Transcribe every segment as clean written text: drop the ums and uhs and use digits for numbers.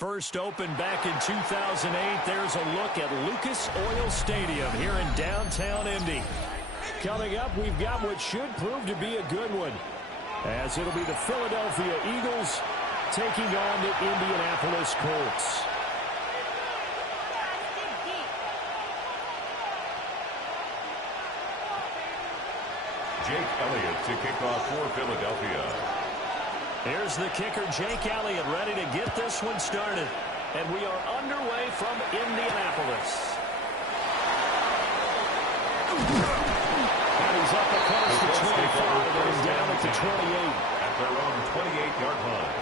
First opened back in 2008. There's a look at Lucas Oil Stadium here in downtown Indy. Coming up, we've got what should prove to be a good one, as it'll be the Philadelphia Eagles taking on the Indianapolis Colts. Jake Elliott to kick off for Philadelphia. Here's the kicker, Jake Elliott, ready to get this one started. And we are underway from Indianapolis. And he's up across the 25 and down at the 28. At their own 28-yard line.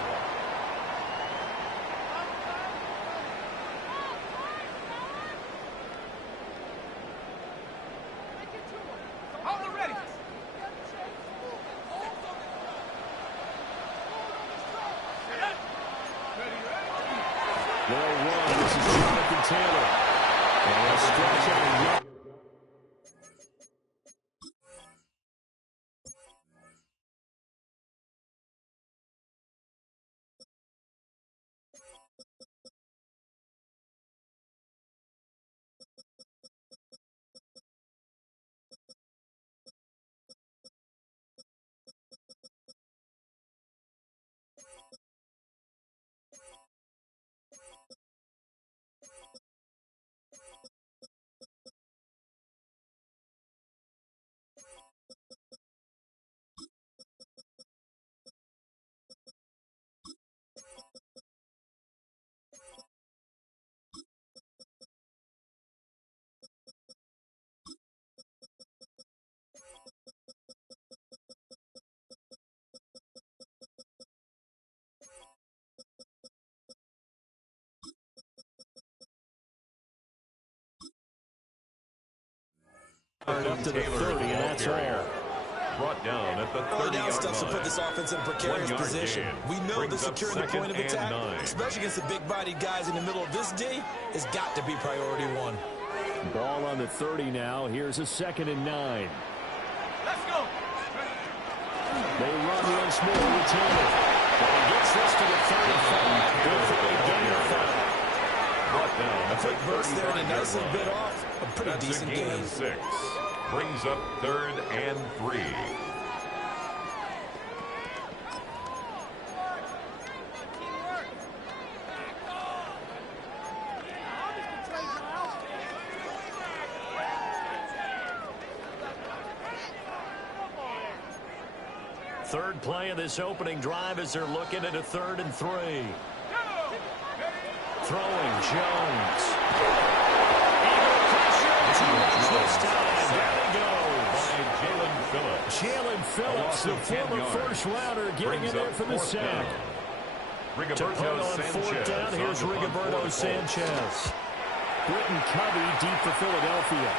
Up to the 30, and that's all. Brought down at the 30-yard stuff to put this offense in a precarious position. We know that securing the point of attack, especially against the big-bodied guys in the middle of this D, has got to be priority one. Ball on the 30 now. Here's a 2nd and 9. Let's go. They run once more with Taylor. And he gets this to the 35. Good for a gain of 5. Brought down. A quick burst there and a nicely bit off. A pretty decent gain of 6. Brings up 3rd and 3. Third play of this opening drive as they're looking at a 3rd and 3. Throwing Jones. This time, there he goes. Jalen Phillips, the former first-rounder, getting in there for the sack. To put on 4th down, here's Rigoberto Sanchez. Britton Covey deep for Philadelphia.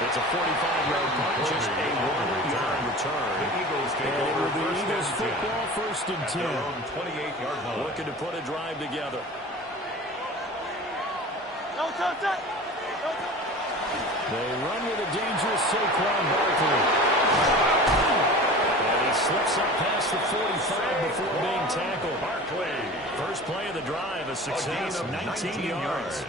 It's a 45-yard punt, just a 1-yard return. The Eagles take and over the Eagles football 1st and 10. 28-yard line. Looking to put a drive together. They run with a dangerous Saquon Barkley. And he slips up past the 45 before being tackled. Barkley. First play of the drive, a success, 19 yards.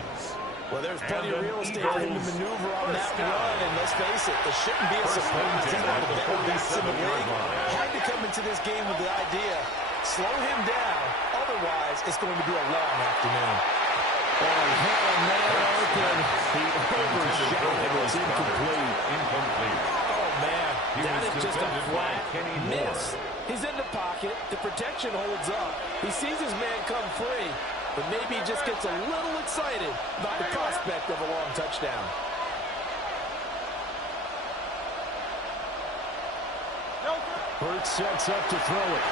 Well, there's plenty of real estate for him to maneuver on that run, and let's face it, it shouldn't be a surprise. He's one of the better backs in the league. Had to come into this game with the idea, slow him down, otherwise it's going to be a long afternoon. Oh, had a man open. He overshot it. It's incomplete. Oh, man, that is just a flat miss. He's in the pocket. The protection holds up. He sees his man come free, but maybe he just gets a little excited about the prospect of a long touchdown. Hurts sets up to throw it.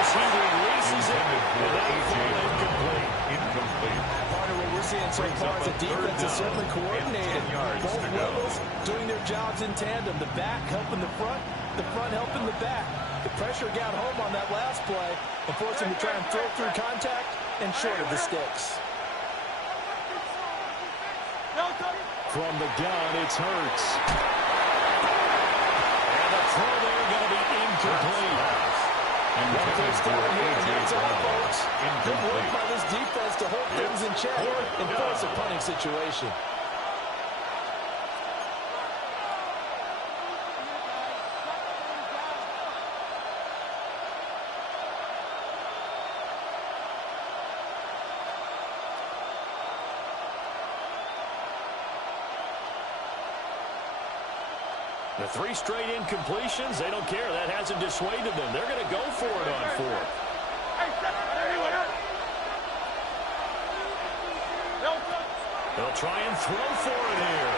As he releases it, and that incomplete. Part of what we're seeing so far is the defense is certainly coordinated. Both levels doing their jobs in tandem. The back helping the front helping the back. The pressure got home on that last play and forced him to try and throw through contact and short of the sticks. From the gun, it's Hurts. And the throw there going to be incomplete. And One first down here, and that's all, folks. Good work Incomplete. by this defense to hold things in check and force a punting situation. The 3 straight incompletions, they don't care. That hasn't dissuaded them. They're going to go for it on 4th. They'll try and throw for it here.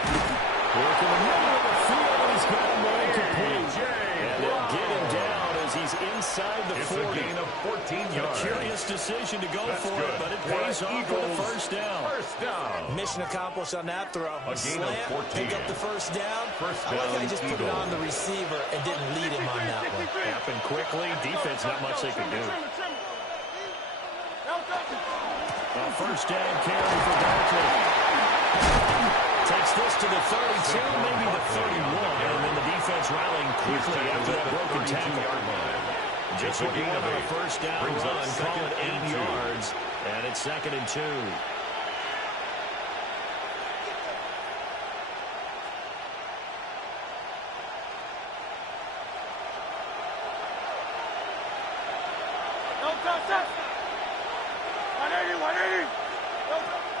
Work in the middle of the field, and he's got a man complete. And they'll get him down as he's inside the 40. It's a gain of 14 yards. A curious decision to go for it, but it pays off for the first down. First down. Mission accomplished on that throw. A gain of 14. Pick up the first down. First I like how down, he just put it Eagles. on the receiver and didn't lead him on that one. Happened quickly. Defense, not much they could do. A first down carry for Barkley. Takes this to the 32, maybe the 31, and then the defense rallying quickly after that broken tackle. Just a gain of a first down run, call it 8 yards, and it's 2nd and 2.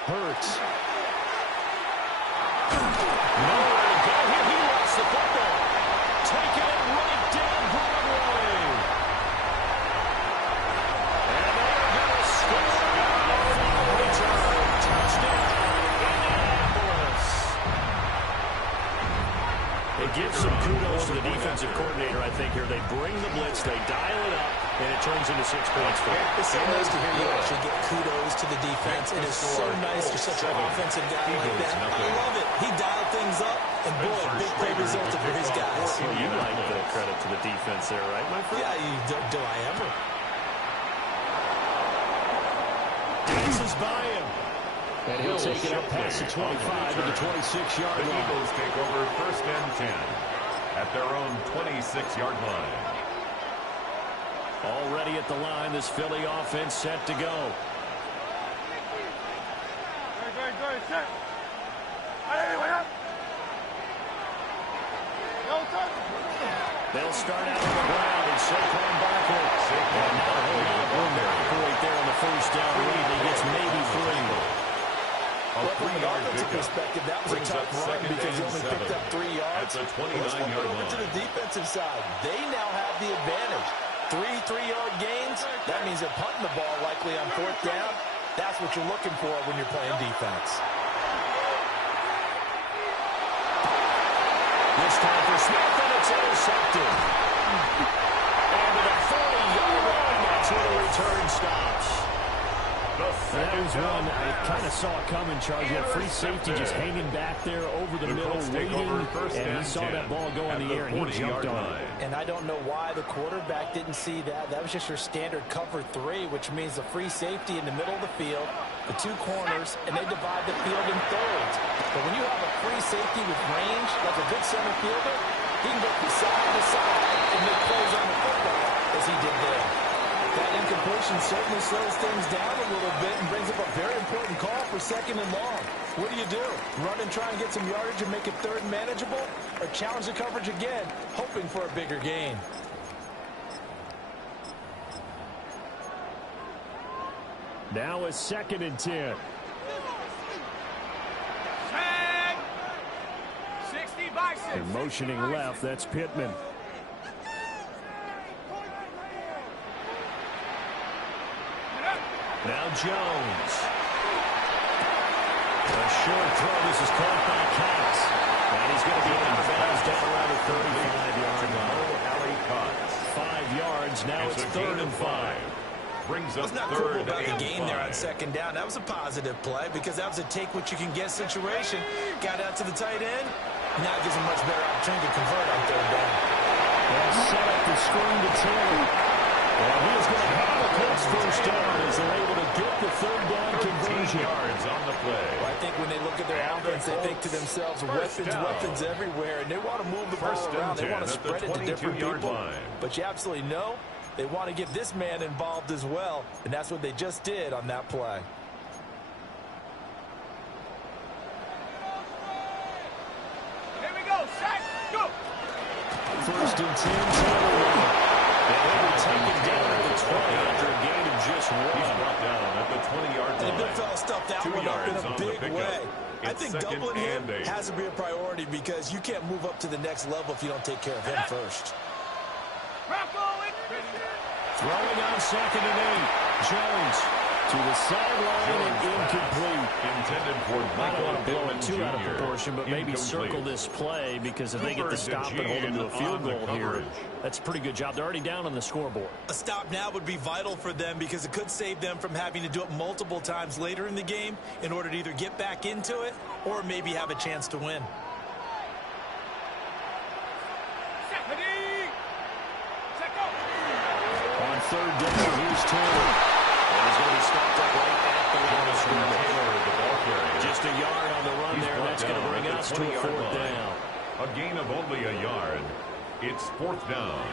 Hurts. Nowhere to go here. He lost the football. Taking it right down Broadway. And they're going to score on the final return. Touchdown, Indianapolis. It gives some kudos to the defensive coordinator, I think, here. They bring the blitz, they dial it up, and it turns into 6 points for them. It's so nice to hear you actually get kudos to the defense. It is so nice for such an offensive guy like that. I love it. He dialed things up, and boy, big play resulted for his guys. Well, you like the credit to the defense there, right, my friend? Yeah, do I ever? Dances by him. And he'll take it up past the 25 to the 26-yard The line. Eagles take over 1st and 10 at their own 26-yard line. Already at the line, this Philly offense set to go. They'll start out on the ground and Saquon Barkley. And not a whole lot of room there. Right there on the first down lead. He gets maybe 3. Well, from an offensive perspective, that was a tough run because he only picked up 3 yards. At the 29-yard Over to the defensive side. They now have the advantage. 3 3-yard gains. That means they're punting the ball likely on 4th down. That's what you're looking for when you're playing defense. This time for Smith, and it's intercepted. And to the 40-yard line, that's where the return stops. That was one I kind of saw it coming, Charles. You had free safety just hanging back there over the middle, waiting, and he saw that ball go in the air, and he jumped on it. And I don't know why the quarterback didn't see that. That was just your standard cover 3, which means the free safety in the middle of the field, the 2 corners, and they divide the field in thirds. But when you have a free safety with range, like a good center fielder, he can go from side to side and make plays on the football, as he did there. That incompletion certainly slows things down a little bit and brings up a very important call for 2nd and long. What do? Run and try and get some yardage and make it 3rd and manageable? Or challenge the coverage again, hoping for a bigger gain? Now a 2nd and 10. 60 by 6. And motioning left, that's Pittman. Now Jones. A short throw. This is caught by Cox. And he's going to be out of bounds down around the 35-yard line. 5 yards. Now it's 3rd and 5. Brings up It's not cool about the gain there on 2nd down. That was a positive play because that was a take-what-you-can-get situation. Got out to the tight end. Now it gives him much better opportunity to convert on 3rd down. Well, set up the screen to Taylor. And he is going to have a Colts first down as they're able to get the 3rd down conversion. yards on the play. Well, I think when they look at their offense, they think to themselves, weapons everywhere, and they want to move the ball around. They want to spread it to different people. But you absolutely know They want to get this man involved as well, and that's what they just did on that play. Here we go, sack, go! First and 10, and they were taken down at the 20 after a gain of just one. He's brought down at the 20-yard line. The big fella stuffed that one up in a big way. I It's think doubling him has to be a priority because you can't move up to the next level if you don't take care of him first. Throwing on 2nd and 8. Jones to the sideline and incomplete. Intended for I don't want to blow it too out of Jr. proportion, but maybe Incomplete. circle this play because if they get the stop and hold them to a field goal here, that's a pretty good job. They're already down on the scoreboard. A stop now would be vital for them because it could save them from having to do it multiple times later in the game in order to either get back into it or maybe have a chance to win. On 3rd down, here's Taylor. And he's going to be stopped up right at the line of scrimmage. Just a yard on the run there. That's going to bring us to a 4th down. A gain of only a yard. It's 4th down.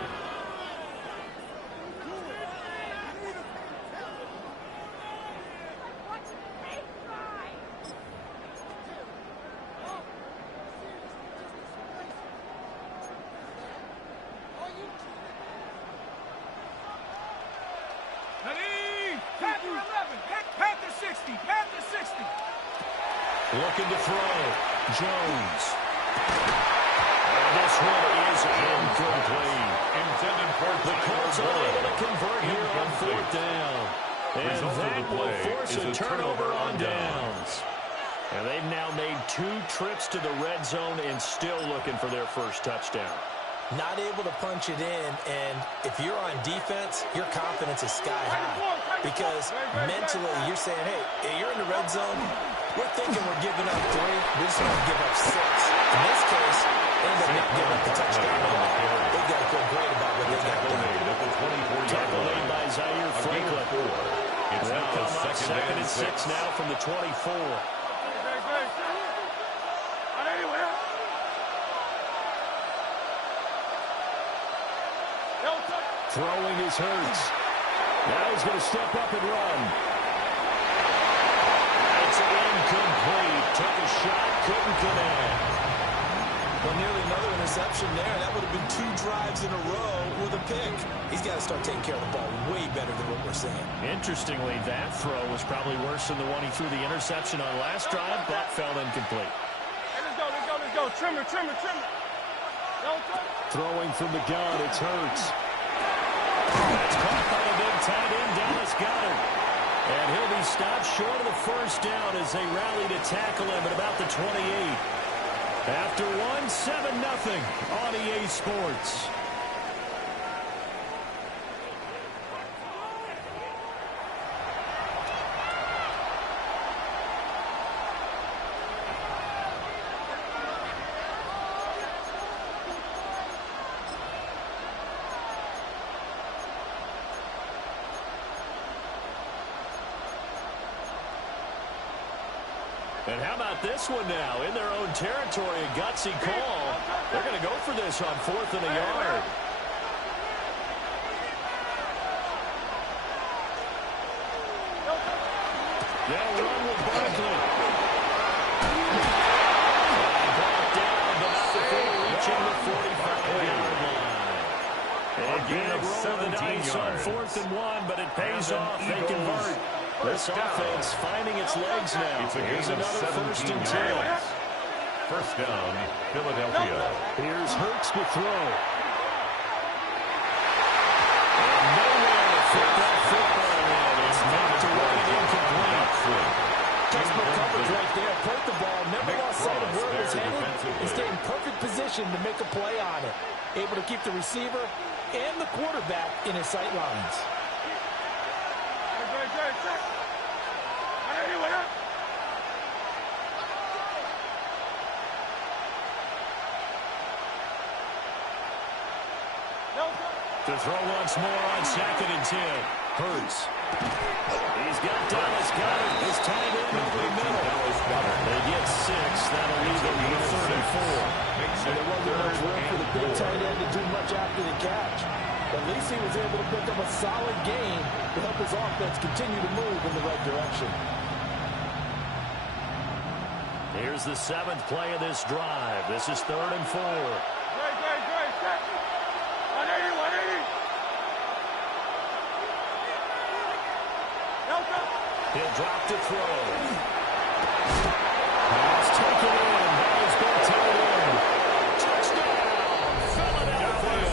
Looking to throw. Jones. And this one is incomplete. Intended for the Colts are able to convert here on 4th down. And that will force a turnover on downs. And they've now made 2 trips to the red zone and still looking for their first touchdown. Not able to punch it in, and if you're on defense, your confidence is sky high. Because mentally, you're saying, hey, you're in the red zone. We're thinking we're giving up 3. We just want to give up 6. In this case, they end up not giving up the touchdown. They've got to feel great about what they got done. Tackle made by Zaire Franklin. They'll come up 2nd and 6 now from the 24. Throwing is Hurts. Now he's going to step up and run. It's incomplete. Took a shot, couldn't connect. Well, nearly another interception there. That would have been 2 drives in a row with a pick. He's got to start taking care of the ball way better than what we're seeing. Interestingly, that throw was probably worse than the one he threw the interception on last drive, but fell incomplete. Hey, let's go. Trimmer. Throwing from the gun, it's Hurts. That's caught by the big tight end, Dallas Goedert. And he'll be stopped short of the first down as they rally to tackle him at about the 28. After 1-7-0 on EA Sports. And how about this one now? In their own territory, a gutsy call. They're going to go for this on 4th and a yard. They'll run with Barkley. Brought down, but not before reaching the 45-yard line. And big roll of the dice on 4th and 1, but it pays off. They convert. This offense finding its legs now. Here's another 1st and 10. 1st down, Philadelphia. Here's Hurts to throw. And nowhere to fit that football in. It's knocked away and incomplete. Desperate coverage right there. Played the ball, never lost sight of where it was headed, and stayed in perfect position to make a play on it. Able to keep the receiver and the quarterback in his sight lines. To throw once more on 2nd and 10. Hurts. He's got Dallas Goedert. His tight end over the middle. They get 6. That'll leave them with 34. And there wasn't much room for the big tight end to do much after the catch. At least he was able to pick up a solid gain to help his offense continue to move in the right direction. Here's the 7th play of this drive. This is 3rd and 4. Great. Set. 180. He'll drop to throw. It's taken in. Ball's been tied in. Touchdown, Philadelphia.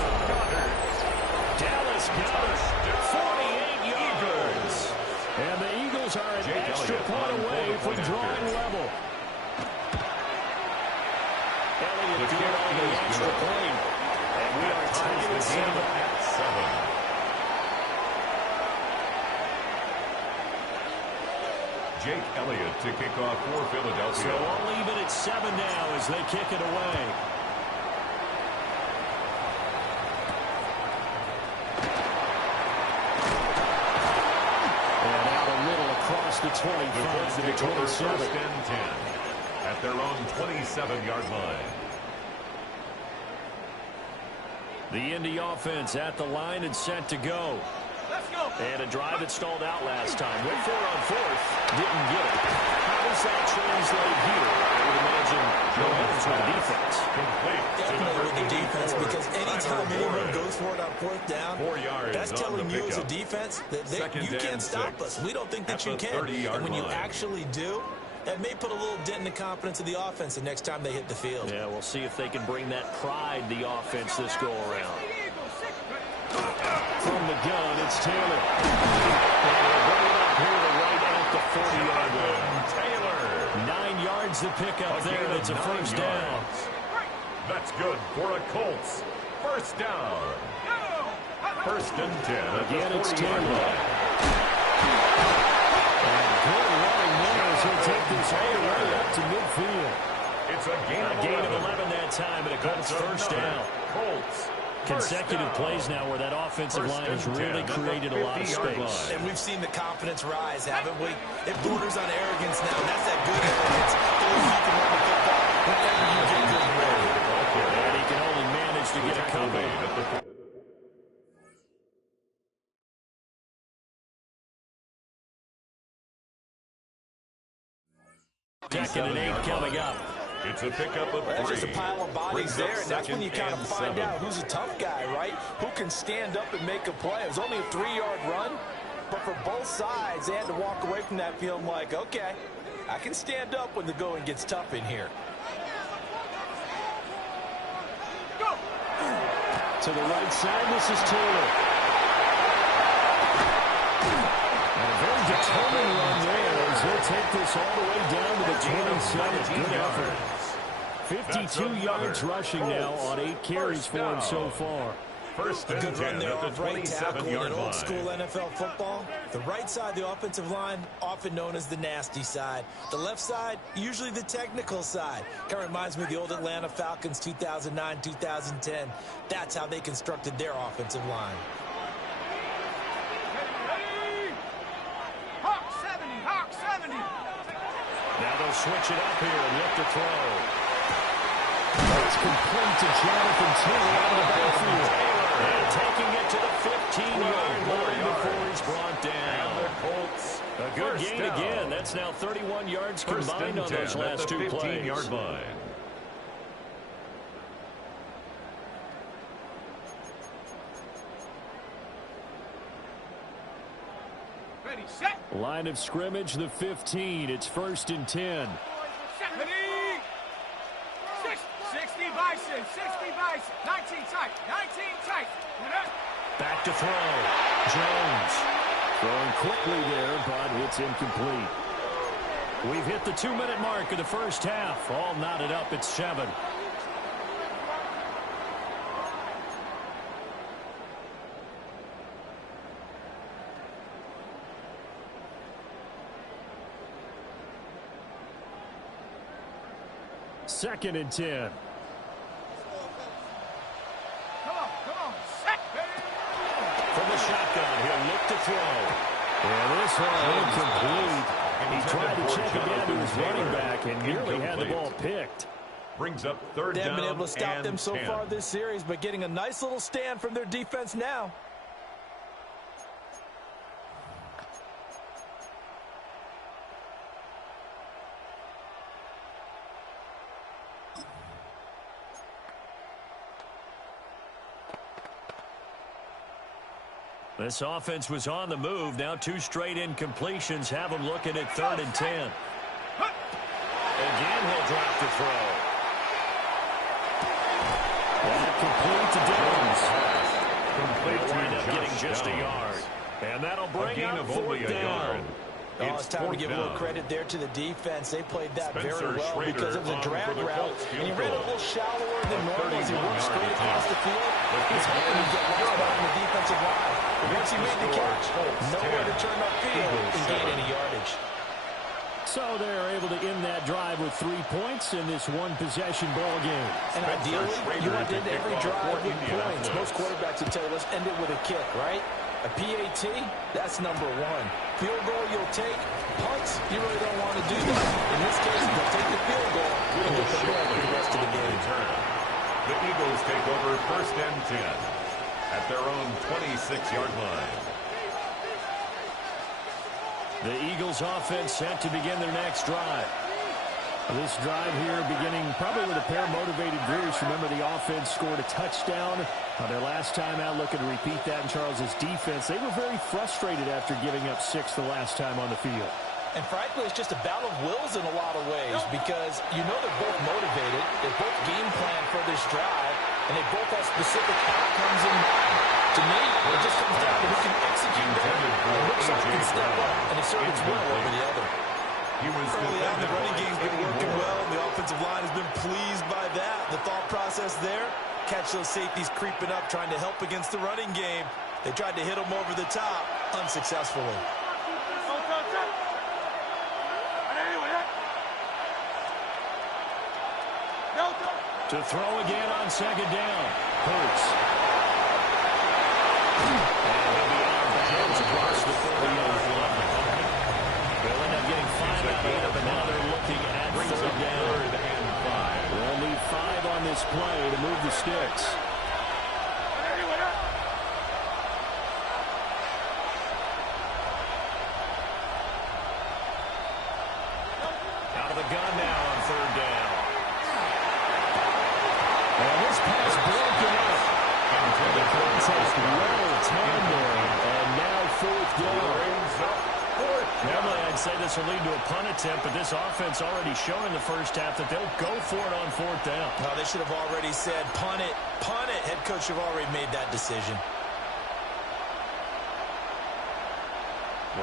Dallas Goedert, 48 yards. And the Eagles are an extra point away from drawing level. Elliott good on the extra point. And we are tied at 7. Jake Elliott to kick off for Philadelphia. So we'll leave it at 7 now as they kick it away. And out a little across the 25 to the 27. 1st and 10 at their own 27-yard line. The Indy offense at the line and set to go. Let's go. And a drive that stalled out last time. Went for it on 4th. Didn't get it. How does that translate here? I would imagine it's with the defense. Definitely with the defense, because anytime anyone goes for it on 4th down, 4 yards that's telling you as a defense that you can't stop us. We don't think that you can. And when you actually do, that may put a little dent in the confidence of the offense the next time they hit the field. Yeah, we'll see if they can bring that pride, the offense, this go-around. From the gun, it's Taylor. And they'll bring it up here to right at the 40-yard line. Taylor. 9 yards to pick up there, and it's a 1st down. That's good for a Colts. 1st down. 1st and 10 Again, it's Taylor. And good running there as he'll take this all the way up to midfield. It's a gain of 11 that time, and a Colts 1st down. Colts. Consecutive plays now where that offensive line has really created a lot of space. And we've seen the confidence rise, haven't we? It borders on arrogance now. That's that good arrogance. You can run the football whenever you get good ready. And he can only manage to get a couple. 2nd and 8 coming up. It's a pickup of 3. There's just a pile of bodies there, and that's when you kind of find out who's a tough guy, right? Who can stand up and make a play. It was only a 3-yard run, but for both sides, they had to walk away from that feeling like, okay, I can stand up when the going gets tough in here. Go. To the right side, this is Taylor. And a very determined run there as he'll take this all the way down to the 27. Good effort. 52 yards rushing now on 8 carries for him so far. First A and good 10 run there at the off right tackle in 27-yard old school line. NFL football. The right side, the offensive line, often known as the nasty side. The left side, usually the technical side. Kind of reminds me of the old Atlanta Falcons 2009, 2010. That's how they constructed their offensive line. Ready. Hawk 70. Hawk 70. Now they'll switch it up here and look to throw. It's complete to Jonathan Taylor out of the backfield. And taking it to the 15-yard line before he's brought down. And the Colts. A good gain again. That's now 31 yards combined on those last 2 plays. 15-yard line. Ready, set. Line of scrimmage, the 15. It's 1st and 10. Ready. 60 bison. 60 bison. 19 tight. 19 tight. Back to throw. Jones throwing quickly there, but it's incomplete. We've hit the 2-minute mark of the first half. All knotted up at 7. Second and 10. Come on. Set. From the shotgun, he'll look to throw. And this one incomplete. He tried to check it down to his running back and nearly had the ball picked. Brings up third They down. haven't been able to stop them so 10. far this series, but getting a nice little stand from their defense now. This offense was on the move. Now 2 straight incompletions have them looking at 3rd and 10. Again, he'll drop the throw. That complete to Downs. They'll wind up getting just a yard. And that'll bring up 4th down. Oh, it's time to give a little credit there to the defense. They played that very well because it was a drag route. And he ran a little shallower than normal as he worked straight across the field. He's hoping to get lost behind the defensive line. But once he made the catch, nowhere to turn upfield and gain any yardage. So they're able to end that drive with 3 points in this one-possession ball game. And ideally, you want to end every drive with points. Most quarterbacks would tell you, let's end it with a kick, right? A PAT, that's number 1. Field goal you'll take. Punts, you really don't want to do that. In this case, they'll take the field goal and get the ball for the rest of the game. The Eagles take over 1st and 10 at their own 26-yard line. The Eagles offense set to begin their next drive. This drive here beginning probably with a pair of motivated groups. Remember, the offense scored a touchdown on their last time out, looking to repeat that in Charles's defense. They were very frustrated after giving up 6 the last time on the field. And frankly, it's just a battle of wills in a lot of ways because you know they're both motivated. They both game plan for this drive, and they both have specific outcomes in mind. To me, it just comes down to who can execute better and which side can step up and assert its will over the other. Early on, the running game's been working well. The offensive line has been pleased by that. The thought process there, catch those safeties creeping up, trying to help against the running game. They tried to hit them over the top, unsuccessfully. To throw again on 2nd down. Hurts. And he'll be out of bounds across the 40-yard line. They'll end up getting 5 out of it, and now they're looking at 3rd down. They'll need 5 on this play to move the sticks. Out of the gun now on 3rd down. And this pass broken up. The contest well tender, and now 4th down. Normally, I'd say this will lead to a punt attempt, but this offense already shown in the first half that they'll go for it on 4th down. No, they should have already said, punt it, punt it. Head coach should have already made that decision.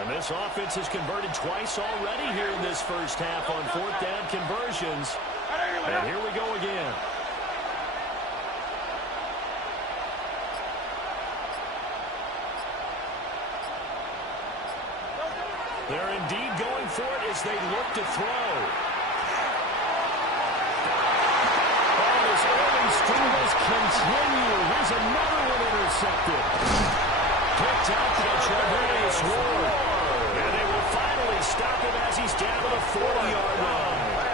And this offense has converted twice already here in this first half on 4th down conversions. And here we go again. They're indeed going for it as they look to throw. Oh, this early struggles continue. Here's another one intercepted. Picked out by Treverius Ward. And they will finally stop him as he's down to the 40-yard line.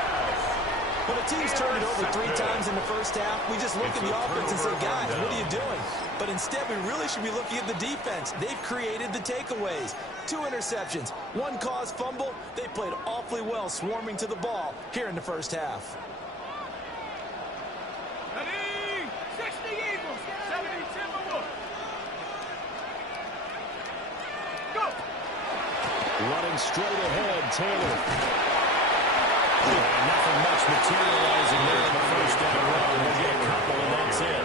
When a team's turned it over 3 times in the first half, we just look at the offense and say, guys, what are you doing? But instead, we really should be looking at the defense. They've created the takeaways. 2 interceptions, 1 caused fumble. They played awfully well swarming to the ball here in the first half. Ready? 60 Eagles, 70 Timberwolves. Go! Running straight ahead, Taylor. And nothing much materializing there in the first down run. We'll get a couple, and that's it.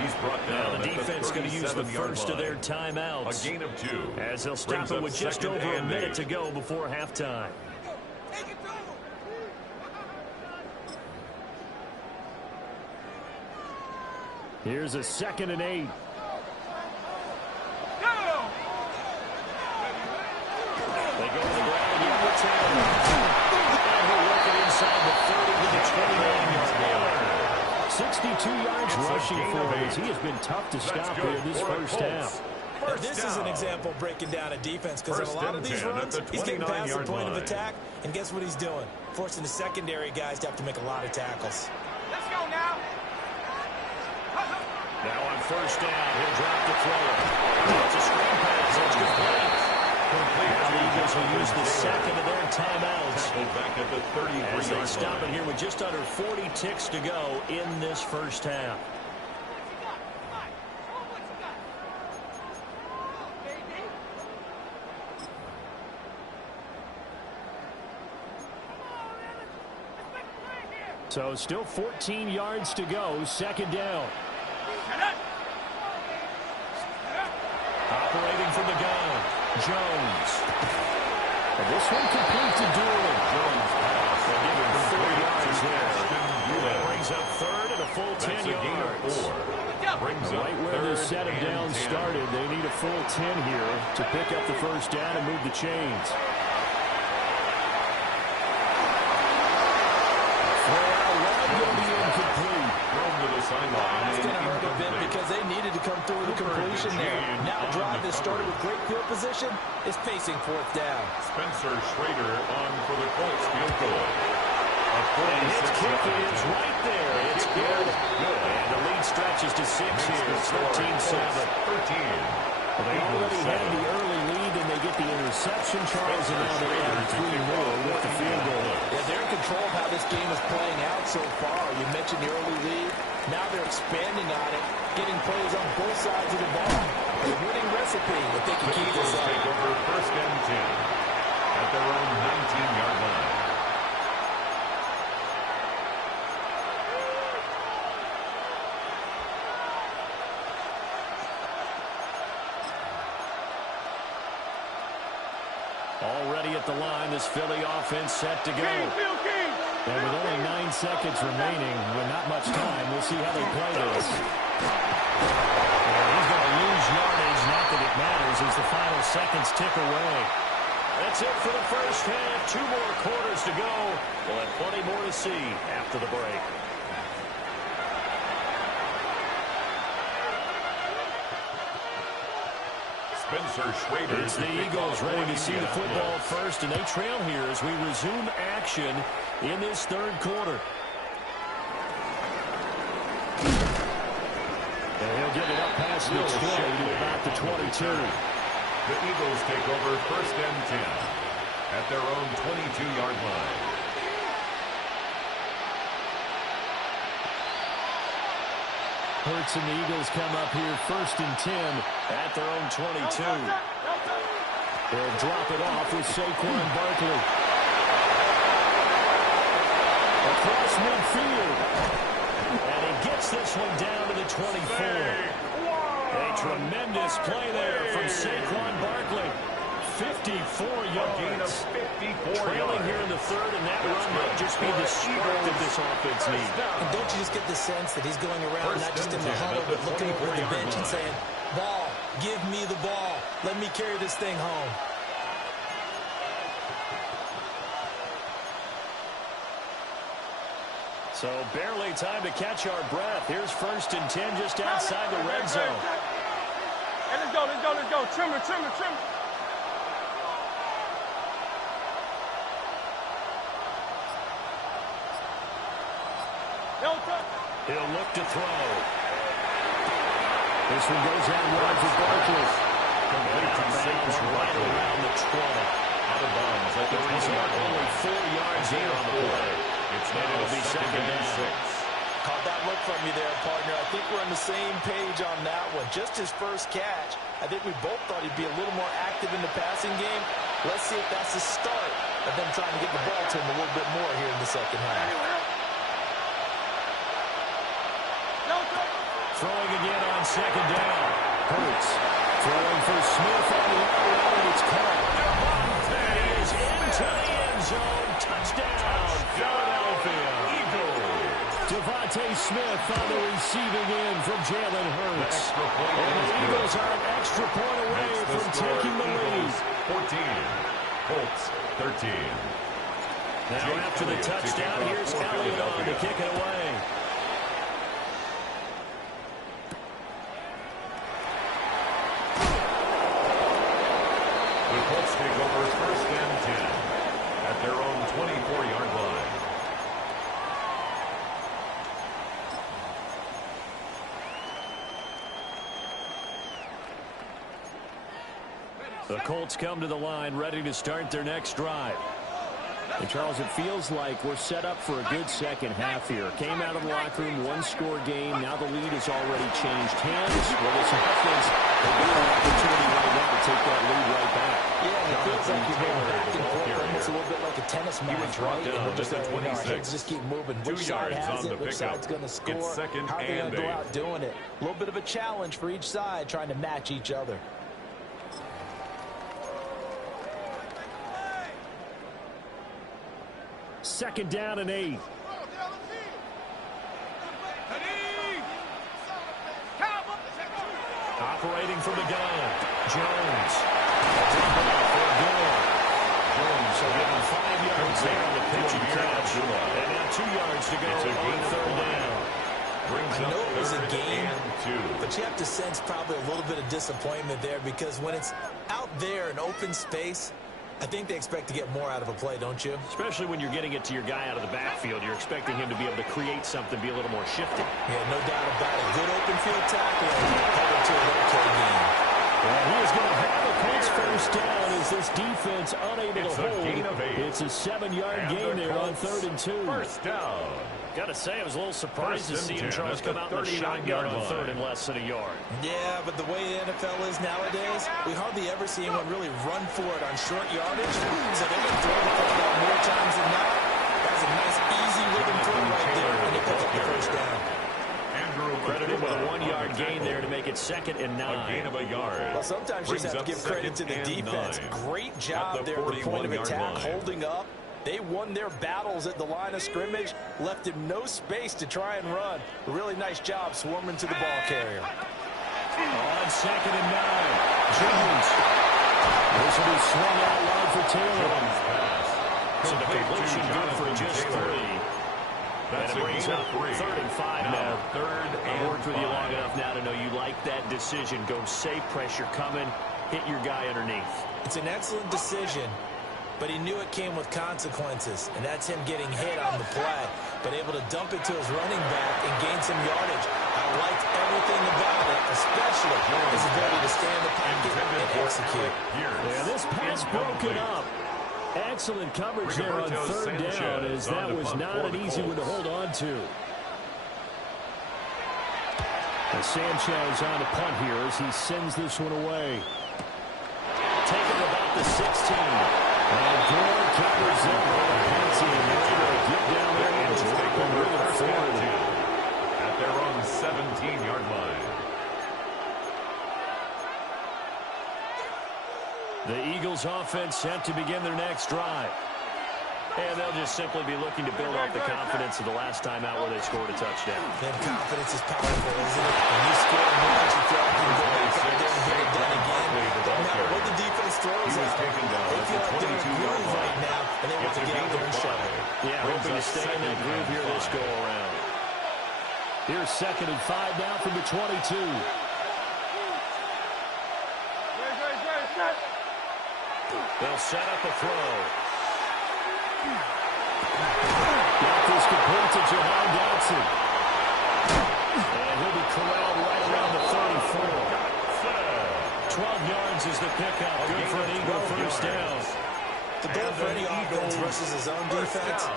He's brought down. Now the defense going to use the first of their timeouts. A gain of 2. As they'll stop it with just over a minute to go before halftime. Take it to him. Here's a 2nd and 8. Go! They go to the ground again with Taylor. And we're working inside the 30 to the 29-yard line. 62 yards rushing for him as he has been tough to stop here this first half. This is an example of breaking down a defense because in a lot of these runs, he's getting past the point of attack, And guess what he's doing? Forcing the secondary guys to have to make a lot of tackles. Let's go now. Now on first down, he'll drop the throw. It's a screen pass. It's complete. Now the Eagles will use the second of their timeouts. Back at the 33-yard As they stop line. it here with just under 40 ticks to go in this first half. So still 14 yards to go, second down. Operating from the gun, Jones. And this one complete to Doolin. Jones pass. They give him 4 yards there. That brings up third and a full 10 yards. Right where the set of downs started, they need a full 10 here to pick up the first down and move the chains. It's going to hurt a bit because they needed to come through with a completion there. Now drive that started with great field position is facing fourth down. Spencer Schrader on for the Colts field goal. And his kick is right there. It's good. And the lead stretches to 6 here. It's 13-7. Well, they already had the early lead, and they get the interception, Charles, and now they're adding 3 more with the field goal. Yeah, they're in control of how this game is playing out so far. You mentioned the early lead. Now they're expanding on it, getting plays on both sides of the ball. A winning recipe if they can keep this up. Take over first and 10 at their own 19-yard line. Already at the line, this Philly offense set to go. And with only 9 seconds remaining, with not much time, we'll see how they play this. And he's going to lose yardage, not that it matters, as the final seconds tick away. That's it for the first half. 2 more quarters to go. We'll have plenty more to see after the break. Spencer Schrader. It's the Eagles ready to see the football first, and they trail here as we resume action in this third quarter. And he'll get it up past the 20 to about the 22. The Eagles take over first and 10 at their own 22-yard line. Hurts and the Eagles come up here first and 10 at their own 22. They'll drop it off with Saquon Barkley. Across midfield. And he gets this one down to the 24. A tremendous play there from Saquon Barkley. 54 yards. Trailing here in the third, and that run might just be the spark that this offense needs. And don't you just get the sense that he's going around not just in the huddle, but looking over the bench and saying, ball, give me the ball. Let me carry this thing home. So barely time to catch our breath. Here's first and 10 just outside the red zone. Hey, let's go. Trimmer. He'll look to throw. This one goes out wide for Barkley. Complete to bounds right around the 20. Out of bounds at the result, only 4 yards in on the play. It's now It'll be second down. 6. Caught that look from you there, partner. I think we're on the same page on that one. Just his first catch. I think we both thought he'd be a little more active in the passing game. Let's see if that's the start of them trying to get the ball to him a little bit more here in the second half. Throwing again on second down. Hurts throwing for Smith on the other line, and it's caught. That is into the end zone. Touchdown, Philadelphia. Devontae Smith on the receiving end from Jalen Hurts. And the Eagles are an extra point away from taking the lead. 14. Colts 13. Now after the touchdown, here's Elliott on to kick it away. The Colts take over first and 10 at their own 24-yard line. The Colts come to the line, ready to start their next drive. And Charles, it feels like we're set up for a good second half here. Came out of the locker room, one-score game. Now the lead has already changed hands. Well, this offense, they've got an opportunity right now to take that lead right back. Yeah, it feels like you're going back and forth. It's a little bit like a tennis match, right? And we're just our heads just keep moving. Which side has it? Which side's going to score? How are they going to go out doing it? A little bit of a challenge for each side, trying to match each other. Second down and 8. Operating from the gun. Jones. Jones will give him 5 yards there on the pitch and catch. And now 2 yards to go on third down. I know it was a game, but you have to sense probably a little bit of disappointment there because when it's out there in open space, I think they expect to get more out of a play, don't you? Especially when you're getting it to your guy out of the backfield. You're expecting him to be able to create something, be a little more shifty. Yeah, no doubt about it. Good open field tackle and headed to an okay game. And he is going to have a Colts first down as this defense unable to hold. It's a 7-yard gain there on 3rd and 2. First down. Got to say, I was a little surprised to see him, Charles, come out in the shotgun on 3rd and less than a yard. Yeah, but the way the NFL is nowadays, we hardly ever see anyone really run for it on short yardage. So they're going to throw the football more times than not. That's a nice, easy rhythm throw right there, and they pick up the first down. Credited with a 1-yard gain there to make it 2nd and 9. A gain of a yard. Well, sometimes you just have to give credit to the defense. Great job there at the point of attack, holding up. They won their battles at the line of scrimmage, left him no space to try and run. A really nice job swarming to the ball carrier. On 2nd and 9, Jones. This will be swung out wide for Taylor. So the completion good for just 3. That's and it brings up 3rd and 5 now. I've worked with you long enough now to know you like that decision. Go safe, pressure coming, hit your guy underneath. It's an excellent decision, but he knew it came with consequences, and that's him getting hit on the play, but able to dump it to his running back and gain some yardage. I liked everything about it, especially his ability to stay in the pocket and execute. Yeah, this pass broken up. Excellent coverage there on 3rd down, as that was not an easy one to hold on to. And Sanchez on a punt here as he sends this one away. Taking about the 16. And Gore covers up on the penalty, and they're able to get down there and drop him really forward. At their own 17-yard line. The Eagles offense set to begin their next drive. And they'll just simply be looking to build off the confidence of the last time out where they scored a touchdown. And confidence is powerful, isn't it? When you score once, you feel like you can go back out there and get it done again. No matter what the defense throws at them, they feel like they're in a groove right now, and they want to get out there and show it. Yeah, hoping to stay in that groove here this go-around. Here's 2nd and 5 now from the 22. They'll set up a throw. Got this complete to Jahan Dotson. And he'll be corralled right around the 34. 12 yards is the pickup. Good for an Eagle first down. The goal for any offense versus his own defense,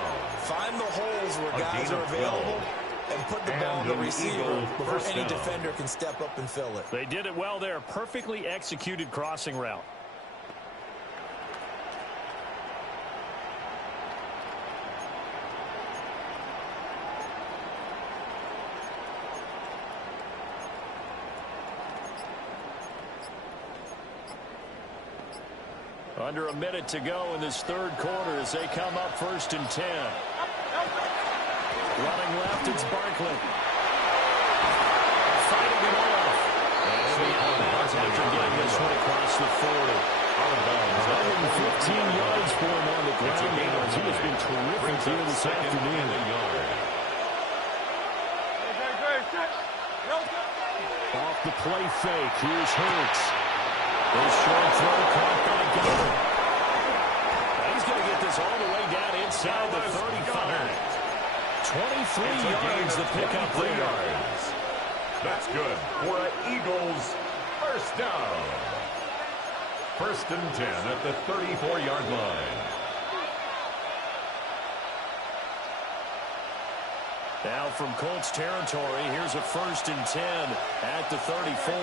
find the holes where guys are available and put the ball on the receiver before any defender can step up and fill it. They did it well there. Perfectly executed crossing route. Under a minute to go in this 3rd quarter as they come up 1st and 10. Running left, it's Barkley. Fighting it off. And he'll be out of bounds after getting this one across the 40. 115 yards for him on the ground. He has been terrific here this afternoon. Off the play fake, here's Hurts. This short throw caught by Gunner. He's going to get this is all the way down inside the 35. 23 yards to pick up there. Yards. That's good for an Eagles first down. First and 10 at the 34-yard line. Now from Colts territory, here's a first and 10 at the 34.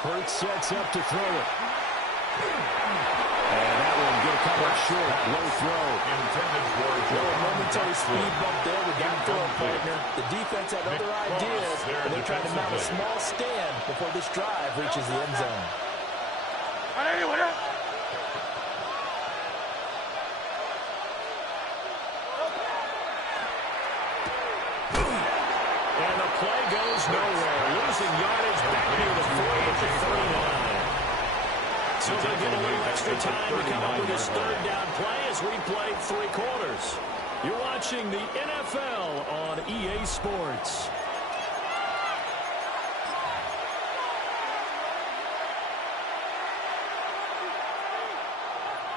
Hurts sets up to throw it. And that one going to come up short. Low throw. Intended for a momentary speed bump there with that throw partner. The defense had other ideas, and they're trying to mount a small stand before this drive reaches the end zone. And the play goes nowhere. Losing yardage back near the 40 at the 39. So they'll get a little extra time to come up with this third down play as we play 3 quarters. You're watching the NFL on EA Sports.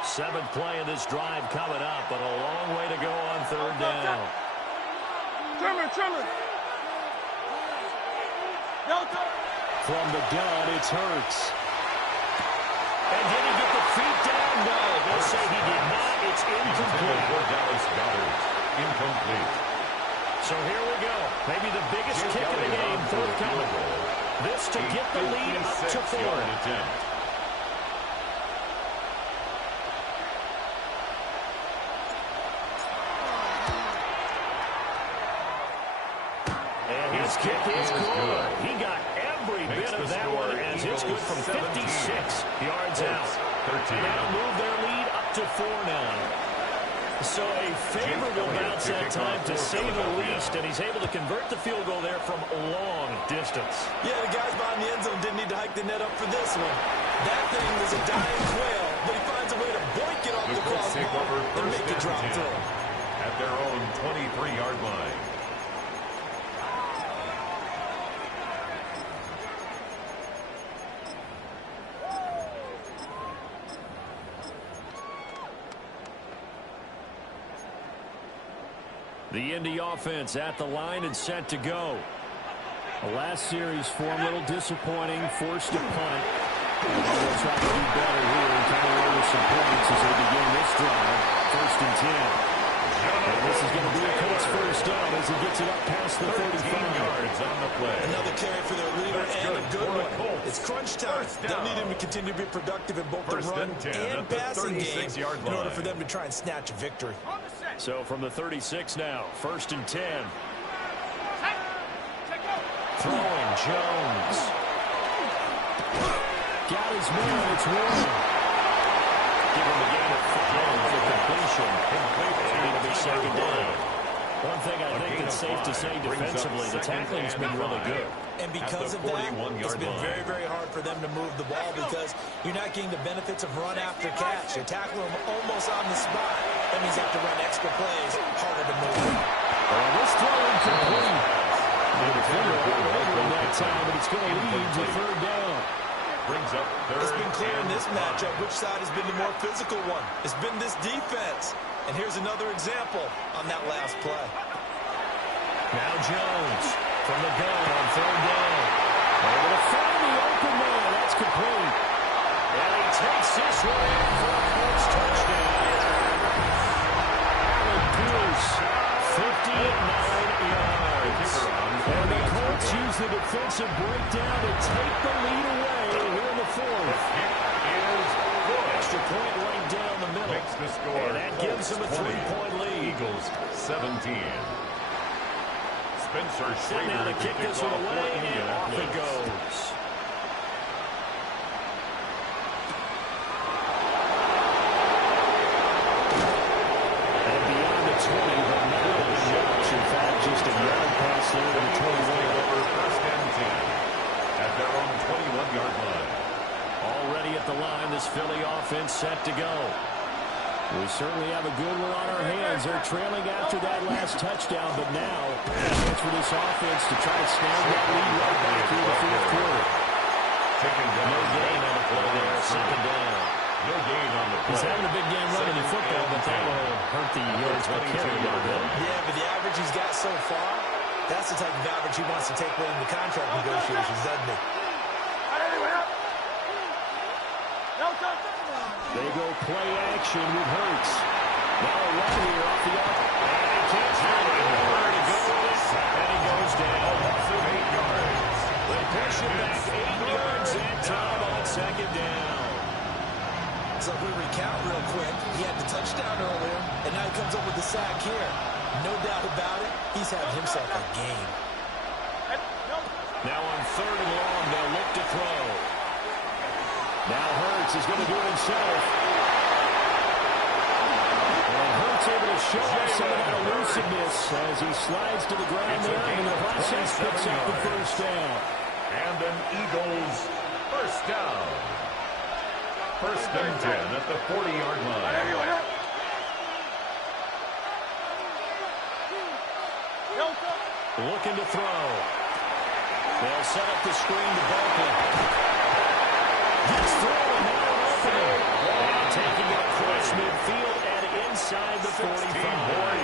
Seventh play of this drive coming up, but a long way to go on third down. From the gun, it's Hurts. And did he get the feet down? No. They'll say he did not. It's incomplete. For Dallas Goedert. Incomplete. So here we go. Maybe the biggest kick of the game forthcoming. This to get the lead up to 4. And his kick is good. He got every bit of that one as it's good from 56 yards out. And that'll move their lead up to 4 now. So a favorable bounce that time, to say the least, and he's able to convert the field goal there from a long distance. Yeah, the guys behind the end zone didn't need to hike the net up for this one. That thing was a dying quail, but he finds a way to boink it off the crossbar and make it drop through. At their own 23-yard line. The Indy offense at the line and set to go. The last series form a little disappointing, forced a punt. They'll try to do better here and come away with some points as they begin this drive. First and 10. And this is going to be a Colts first down as he gets it up past the 35 yards on the play. Another carry for their leader and a good one. It's crunch time. They'll need him to continue to be productive in both the run and passing game in order for them to try and snatch a victory. So from the 36 now, first and 10. Throwing Jones. Got his man, it's Warren. Give him a gain of 5 for completion. And it'll be second down. One thing I think that's safe to say defensively, the tackling's been really good. And because of that, it's been very, very hard for them to move the ball because you're not getting the benefits of run after catch. You're tackling them almost on the spot. That means you have to run extra plays, harder to move. This throw incomplete. The defender over in that time, but it's going to lead to third down. Brings up It's been clear in this matchup which side has been the more physical one. It's been this defense. And here's another example on that last play. Now Jones from the gun on third down. Able to find the open man. That's complete. And he takes this one in for a Colts touchdown. Allen Pierce, 59 yards. And the Colts use the defensive breakdown to take the lead away here in the 4th. Extra point right down the middle. Makes the score. And that gives them a 3-point lead. Eagles 17. Spencer Sitting out to kick this one away, and off it goes. And beyond the 20, but not much. In fact, just a yard pass there to the 21. Over first and 10 at their own 21-yard line. Already at the line, this Philly offense set to go. We certainly have a good one on our hands. They're trailing after that last touchdown, but now it's for this offense to try to snag that lead right back through the 4th quarter. Taking down. No gain on the play there. Second down. No gain on the play. He's having a big game running in football, but that will hurt the yards per carry a little bit. Yeah, but the average he's got so far, that's the type of average he wants to take late in the contract negotiations, doesn't he? They go play action with Hurts. Now a run here off the arc. And he can't find anywhere to go with it. And he goes down. Loss of 8 yards. They push him back 8 yards and time on second down. So if we recount real quick, he had the touchdown earlier, and now he comes up with the sack here. No doubt about it, he's having himself a game. Now on 3rd and long, they'll look to throw. Now Hurts is going to do it himself. And Hurts able to show off some of that elusiveness as he slides to the ground there, and the process picks up the first down. And an Eagles first down. 1st and 10 at the 40-yard line. Looking to throw. They'll set up the screen to Barkley. Gets through and now an opening. And taking it across midfield and inside the 45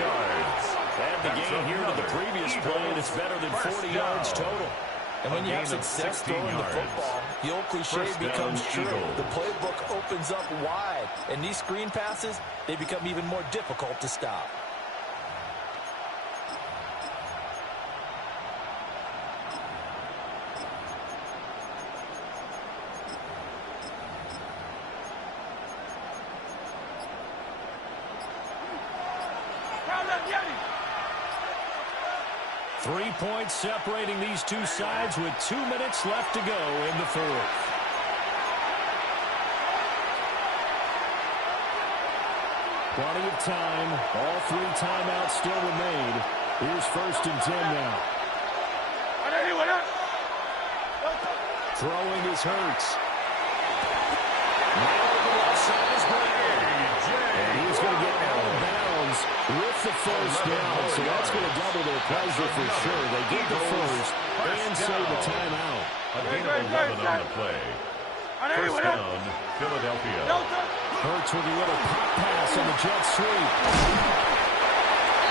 yards. Add the gain here to the previous play, and it's better than 40 yards total. And when you have success throwing the football, the old cliche becomes true. The playbook opens up wide, and these screen passes, they become even more difficult to stop. Three points separating these two sides with 2 minutes left to go in the 4th. Plenty of time. All 3 timeouts still remain. Here's 1st and 10 now. Throwing is Hurts. Now the left side is Brown. And he's going to get out of bounds with the first down. So that's going to double their pleasure for sure. They get the first and save the timeout. A gain of 11 on the play. First down, Philadelphia. Hurts with a little pop pass on the jet sweep.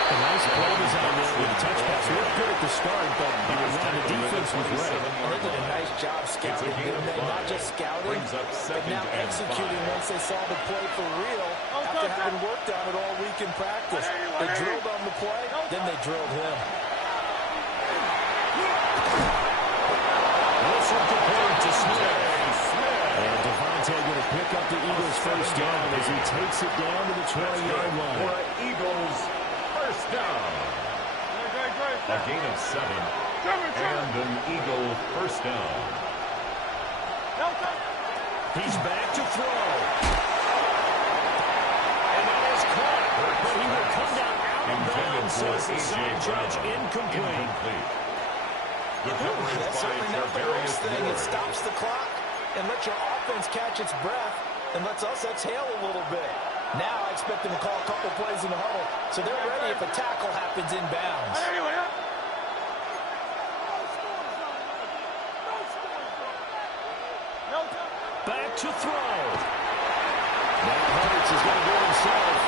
A nice play design there with a touch pass. Looked good at the start, but the defense was ready. They did a nice job scouting, didn't they? Not just scouting, but now executing once they saw the play for real after having worked on it all week in practice. They drilled on the play, then they drilled him. Wilson compared to Smith. And Devontae going to pick up the Eagles' first down as he takes it down to the 20-yard line. For an Eagles first down. A gain of 7. And an Eagle first down. He's back to throw. And that is caught. But he will come down out of bounds, says the sign judge. Incomplete. The coverage That's by certainly not the worst thing. It Ward. stops the clock and lets your offense catch its breath and lets us exhale a little bit. Now I expect them to call a couple plays in the huddle, so they're ready if a tackle happens inbounds. Back to throw. Now Hurts is going to do it himself.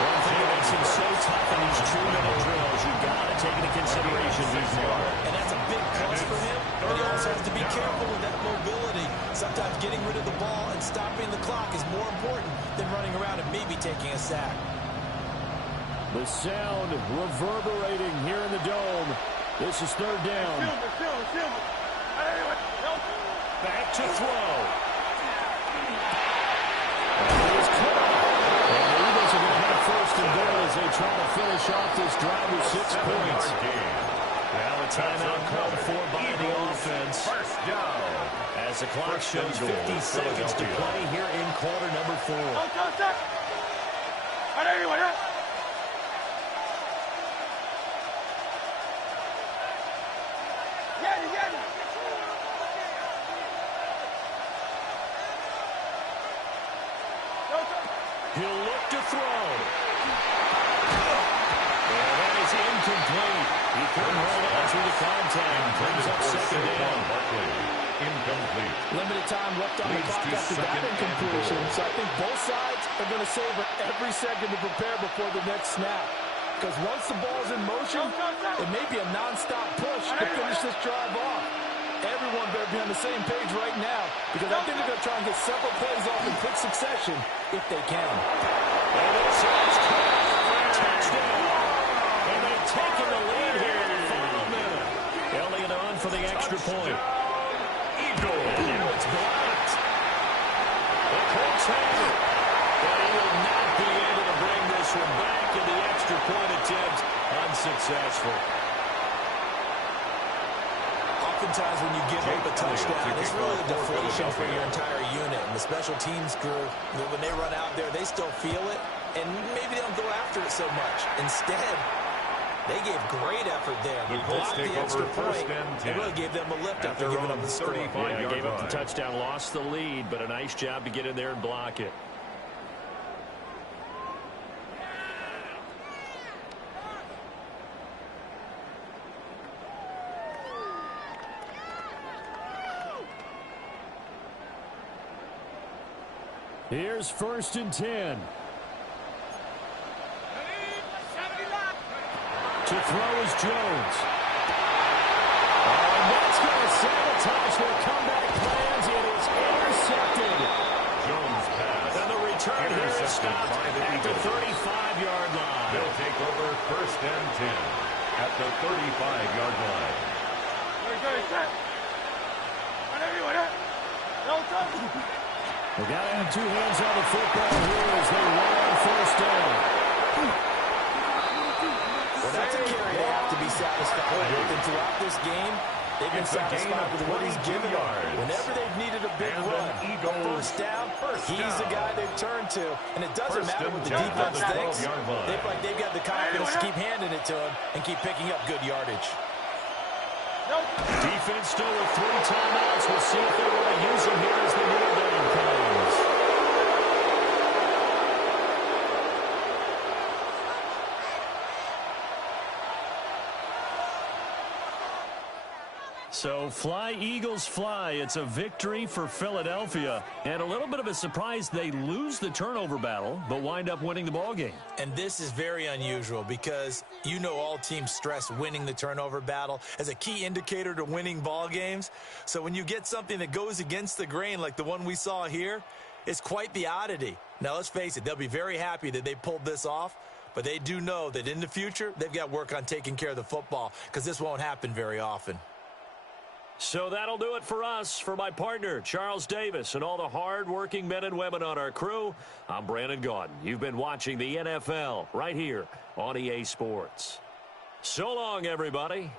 One thing that makes him so tough in these two-minute drills, you've got to take into consideration these yards. And that's a big plus for him, but he also has to be careful with that mobility. Sometimes getting rid of the ball and stopping the clock is more important than running around and maybe taking a sack. The sound reverberating here in the dome. This is 3rd down. Back to throw. And he's caught. And the Eagles are going to have 1st and goal as they try to finish off this drive with 6 points. Now a timeout called for by the offense. First down. As the clock shows 50 seconds to play here in quarter number 4. He'll look to throw. And that is incomplete. He couldn't hold on through the contact. Brings up 2nd down. incomplete. Limited time left on the Leads clock to after that second and incompletion. goal. So I think both sides are going to savor every second to prepare before the next snap. Because once the ball's in motion, it may be a nonstop push to finish this drive off. Everyone better be on the same page right now, because I think they're going to try and get several plays off in quick succession if they can. And it's touchdown. And they've taken the lead here in the final minute. Elliott on for the extra point. Eagles. And now it's blocked. The Colts have it. But he will not be able to bring this one back, in the extra point attempt unsuccessful. Oftentimes when you give up a touchdown, it's really a deflation for your entire unit. And the special teams crew, when they run out there, they still feel it. And maybe they don't go after it so much. Instead, they gave great effort there. The Colts Blocked take the extra over first point and 10. And really gave them a lift At after their giving own up the score. 35-yard Gave up the line. touchdown, lost the lead, but a nice job to get in there and block it. Here's 1st and 10. To throw is Jones. And that's going to sabotage their comeback plans. It is intercepted. Jones pass. And the return here is stopped at the 35-yard line. They'll take over 1st and 10 at the 35-yard line. They got to have two hands on the football here as they run on 1st down. Well, that's a carry they have to be satisfied with. And throughout this game, they've been satisfied with what he's given them. Whenever they've needed a big run, first down, he's the guy they've turned to. And it doesn't matter what the defense thinks. They feel like they've got the confidence to keep handing it to him and keep picking up good yardage. Defense still with 3 timeouts. We'll see if they want to use them here as the kneel down comes. So fly, Eagles, fly. It's a victory for Philadelphia. And a little bit of a surprise, they lose the turnover battle, but wind up winning the ballgame. And this is very unusual because you know all teams stress winning the turnover battle as a key indicator to winning ball games. So when you get something that goes against the grain like the one we saw here, it's quite the oddity. Now, let's face it, they'll be very happy that they pulled this off, but they do know that in the future, they've got work on taking care of the football because this won't happen very often. So that'll do it for us. For my partner, Charles Davis, and all the hard-working men and women on our crew, I'm Brandon Gaudin. You've been watching the NFL right here on EA Sports. So long, everybody.